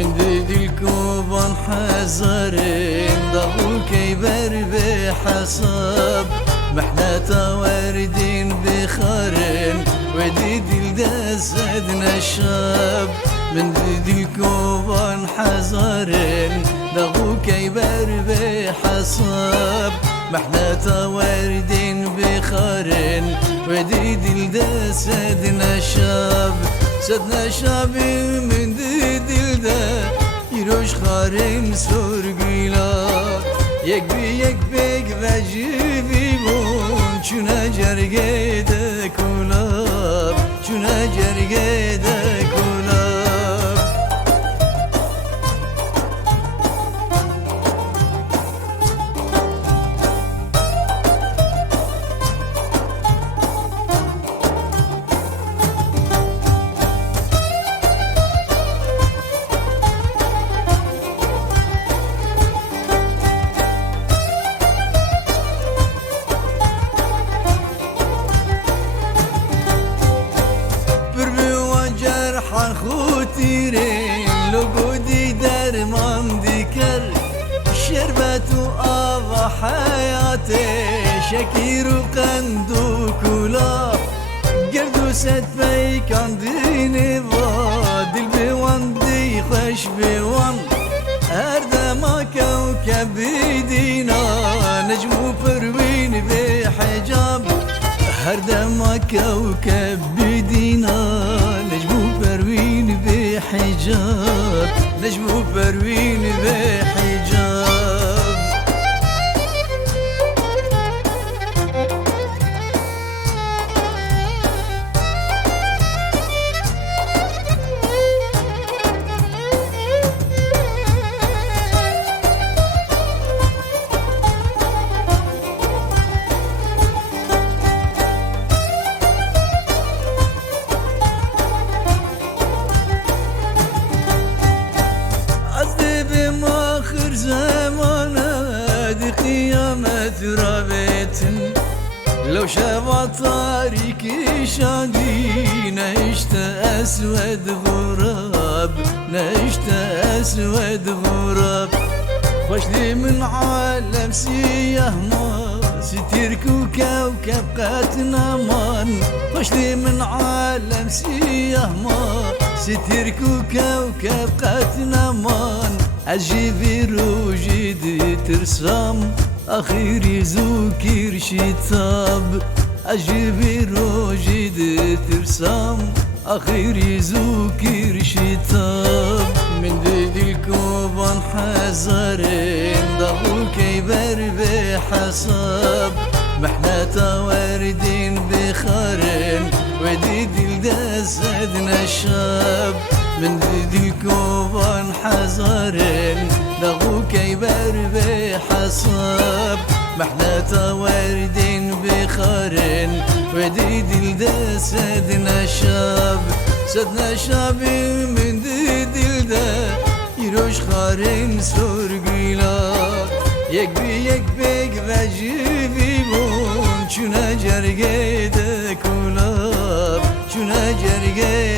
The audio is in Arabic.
من ديد الكوبان حزرين ضغو كيبر بحساب محنة واردين بخارين وديد الدسدنا الشاب من ديد الكوبان حزرين ضغو كيبر بحساب محنة واردين بخارين وديد الدسدنا الشاب سدنا شاب من ديد الدا يروش خارم سرقيلا يك بيك وجيبي بون چونه جرگه ده کلاب چونه جرگه ده کلاب خوتیرین لگودی درمان دیکر شربت و آب حیات شکیر و قند و کلا گرد و ست پیکان دینی و دل بیوان دی خوش بیوان هر دما کوکب دینا نجم و پروین به حجاب هر دما کوکب دینا نجم پروین به حجاب نجم پروین به حجاب قيامت رابطن لو شافا طارق شادي نعشت أسود غراب نعشت أسود غراب خوش لي من عالم سياه ما ستيرك وكوكب قاتنا مان خوش لي من عالم سياه ما ستيرك وكوكب قاتنا مان عجيبي روجي ترسم أخيري زوكير شتاب عجيبي روجي ترسم أخيري زوكير شتاب من ديد الكوبان حزرين ضغو كيبر بحساب محنة واردين بخارين وديد الدسدنا الشاب من ديد الكوبان حزرين ضغو كيبر بحساب محنة واردين بخارين وديد الدسدنا الشاب سدنا شاب من ديد الدا يروش خارم سرقيلا يك بيك وجيبي بون چونه جرگه ده کلاب چونه جرگه